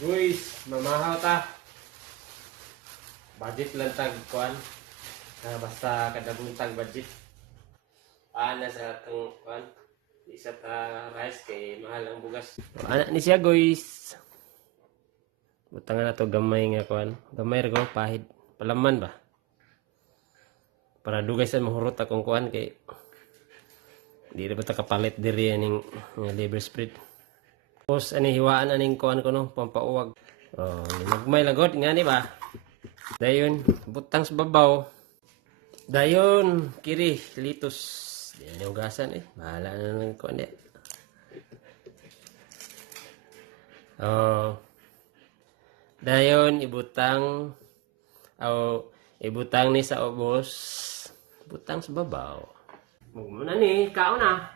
Guys, mamahaw ta. Budget lang tag kuan. Basta kada buntag budget. Ana sa atong kuan. Isa ta rice kay mahal ang bugas. Ana ni siya guys. Butangan na to gamay nga kuan. Gamay ra ko pahid. Palaman ba? Para dugay sa mahurot akong kuan kay di na ba ta kapalit diri aning liver spread. Tapos ani hiwaan aning kuan ko no, pampauwag. Oh, nagmay lagot nga ni ba? Dayon butang sa babaw. Dayon kiri litos. Di na ugasan Bahala na lang kuan di. Oh. Dayon ibutang ibutang ni sa ubos. Butang sa babaw. Muna ni kaon na.